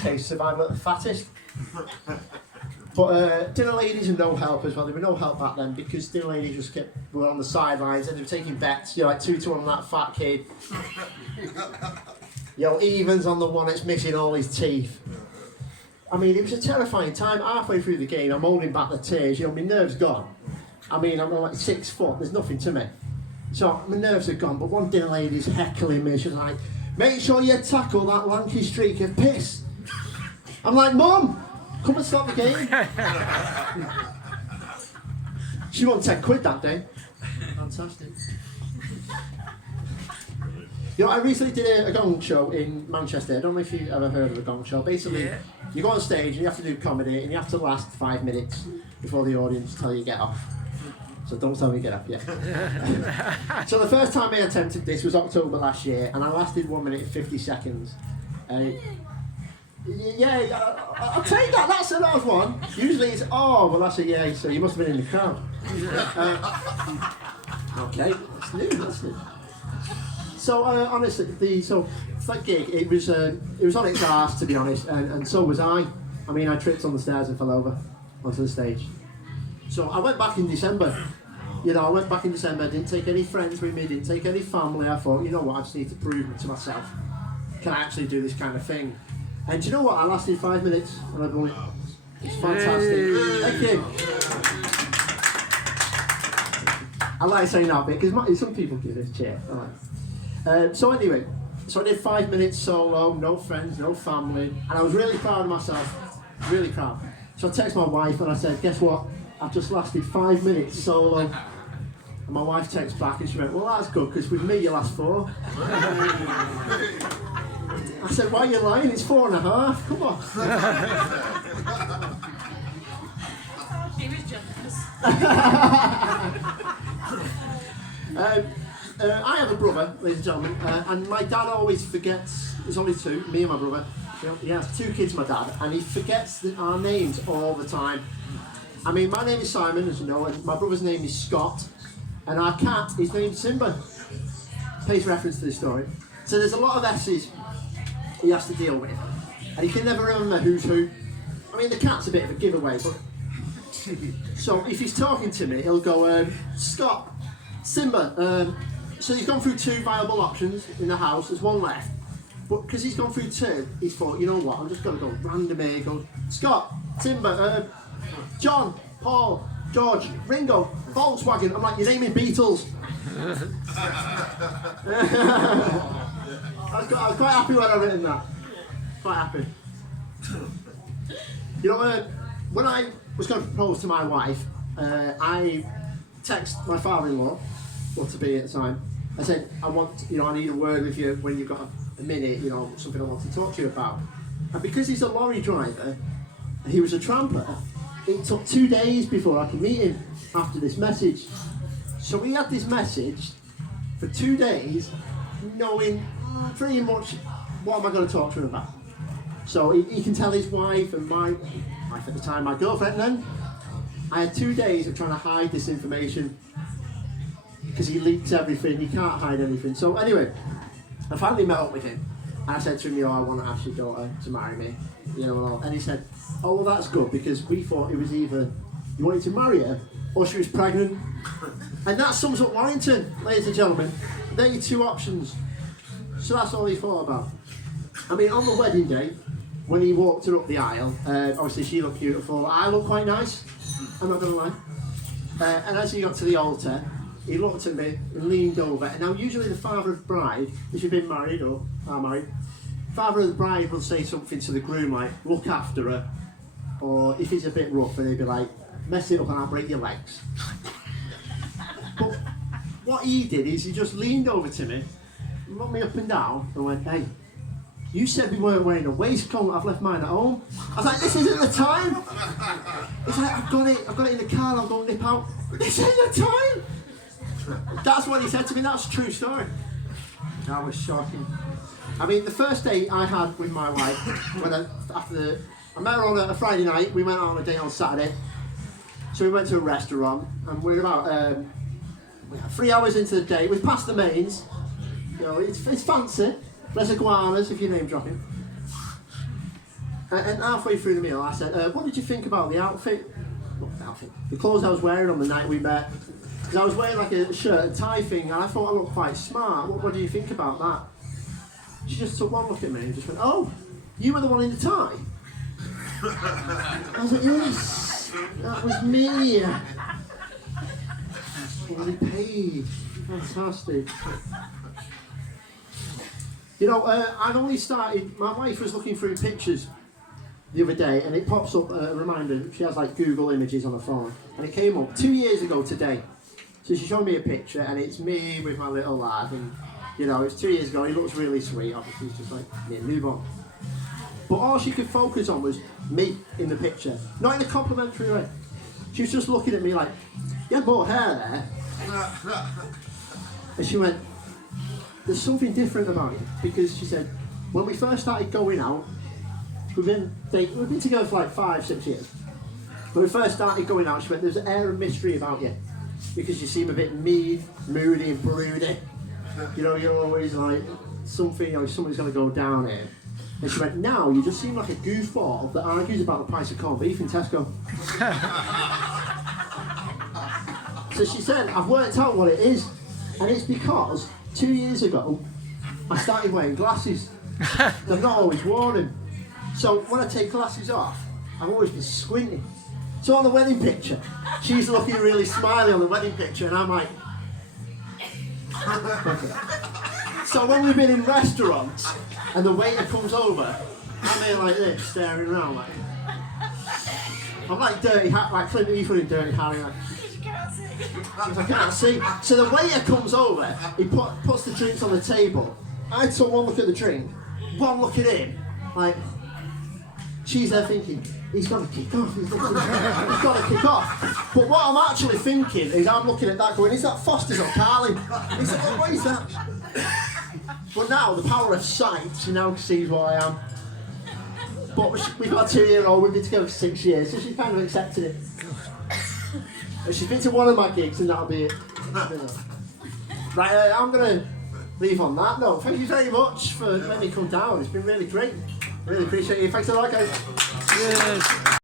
case, survival of the fattest. But dinner ladies are no help as well. There were no help back then because dinner ladies just were on the sidelines and they were taking bets. You're like 2-1 on that fat kid. Evens on the one that's missing all his teeth. I mean, it was a terrifying time. Halfway through the game, I'm holding back the tears. My nerves gone. I mean, I'm like 6 foot. There's nothing to me. So my nerves are gone. But one dinner lady's heckling me. She's like, "Make sure you tackle that lanky streak of piss." I'm like, "Mum, come and stop the game." She won 10 quid that day. Fantastic. I recently did a gong show in Manchester. I don't know if you've ever heard of a gong show. Basically, you go on stage and you have to do comedy and you have to last 5 minutes before the audience tell you get off. So don't tell me get up yet. So the first time I attempted this was October last year and I lasted 1 minute and 50 seconds. I'll take that, that's an odd one. Usually it's, oh, well that's a yay, so you must have been in the crowd. Okay, that's new. So honestly, that gig, it was on its arse to be honest, and so was I. I mean, I tripped on the stairs and fell over onto the stage. So I went back in December. Didn't take any friends with me, didn't take any family. I thought, you know what, I just need to prove to myself. Can I actually do this kind of thing? And do you know what? I lasted 5 minutes and I've won it. It's fantastic. Thank you. I like saying that bit because some people give this cheer. So anyway, I did 5 minutes solo, no friends, no family, and I was really proud of myself. Really proud. So I texted my wife and I said, "Guess what? I've just lasted 5 minutes solo." And my wife texts back and she went, "Well, that's good because with me you last 4. I said, "Why are you lying? It's 4.5. Come on." She was jealous. I have a brother, ladies and gentlemen, and my dad always forgets. There's only 2, me and my brother. He has 2 kids, my dad, and he forgets our names all the time. I mean, my name is Simon, as you know, and my brother's name is Scott, and our cat is named Simba. Pays reference to this story. So there's a lot of S's he has to deal with, and he can never remember who's who. I mean, the cat's a bit of a giveaway, but so if he's talking to me, he'll go, "Scott, Simba." So he's gone through 2 viable options in the house. There's 1 left, but because he's gone through 2, he's thought, you know what? I'm just going to go random here. He goes, "Scott, Simba, John, Paul, George, Ringo, Volkswagen." I'm like, "You're naming Beatles." I was quite happy when I written that. Quite happy. When I was going to propose to my wife, I texted my father-in-law, or to be at the time. I said, I need a word with you when you've got a minute, something I want to talk to you about. And because he's a lorry driver, and he was a tramper, it took 2 days before I could meet him after this message. So we had this message for 2 days, knowing pretty much what am I going to talk to him about. So he can tell his wife and my wife at the time, my girlfriend then. I had 2 days of trying to hide this information because he leaks everything, he can't hide anything. So anyway, I finally met up with him and I said to him, I want to ask your daughter to marry me. And he said, "Oh, well, that's good because we thought it was either you wanted to marry her or she was pregnant." And that sums up Warrington, ladies and gentlemen. They're your 2 options. So that's all he thought about. I mean, on the wedding day, when he walked her up the aisle, obviously she looked beautiful. I looked quite nice, I'm not going to lie. And as he got to the altar, he looked at me and leaned over. And now usually the father of the bride, if you've been married or are married, father of the bride will say something to the groom like, "Look after her." Or if he's a bit rough, and he'll be like, "Mess it up and I'll break your legs." But what he did is he just leaned over to me, looked me up and down and went, "Hey, you said we weren't wearing a waistcoat, I've left mine at home." I was like, "This isn't the time." He's like, I've got it in the car, I'll go nip out." "This isn't the time." That's what he said to me, that's a true story. That was shocking. I mean, the first date I had with my wife, I met her on a Friday night, we went out on a date on Saturday. So we went to a restaurant, and we were about 3 hours into the date, we've passed the mains. It's fancy. There's iguanas if you're name dropping. And halfway through the meal, I said, what did you think about the outfit? Not the outfit. The clothes I was wearing on the night we met. Because I was wearing like a shirt and tie thing, and I thought I looked quite smart. What do you think about that? She just took one look at me and just went, oh, you were the one in the tie? I was like, yes, that was me. Fully paid. Fantastic. You know, I've only started, my wife was looking through pictures the other day, and it pops up a reminder. She has like Google images on her phone, and it came up 2 years ago today. So she showed me a picture, and it's me with my little lad, and you know, it's 2 years ago. He looks really sweet. Obviously, he's just like yeah, newborn. But all she could focus on was me in the picture, not in a complimentary way. She was just looking at me like, "You had more hair there," and she went, "There's something different about it," because she said, when we first started going out. We've been together for like 5-6 years. When we first started going out, she went, there's an air of mystery about you. Because you seem a bit mean, moody and broody. You know, you're always like, something, you know, somebody's going to go down here. And she went, now you just seem like a goofball that argues about the price of corned beef in Tesco. So she said, I've worked out what it is. And it's because 2 years ago, I started wearing glasses. I've not always worn them. So when I take glasses off, I've always been squinting. So on the wedding picture, she's looking really smiley on the wedding picture, and I'm like. So when we've been in restaurants, and the waiter comes over, I'm here like this, staring around like. I'm like Dirty Harry, like Clint Eastwood in Dirty Harry. Like, I can't see. So the waiter comes over, he puts the drinks on the table. I took one look at the drink, one look at him, like. She's there thinking, he's got to kick off, he's got to kick off. But what I'm actually thinking is I'm looking at that going, is that Foster's or Carling? He's like, what is that? But now, the power of sight, she now sees what I am. But we've got a 2-year-old, we've been together for 6 years, so she kind of accepted it. And she's been to one of my gigs and that'll be it. Right, I'm going to leave on that note. Thank you very much for letting me come down, it's been really great. Really appreciate you. Thanks a lot, guys. Cheers.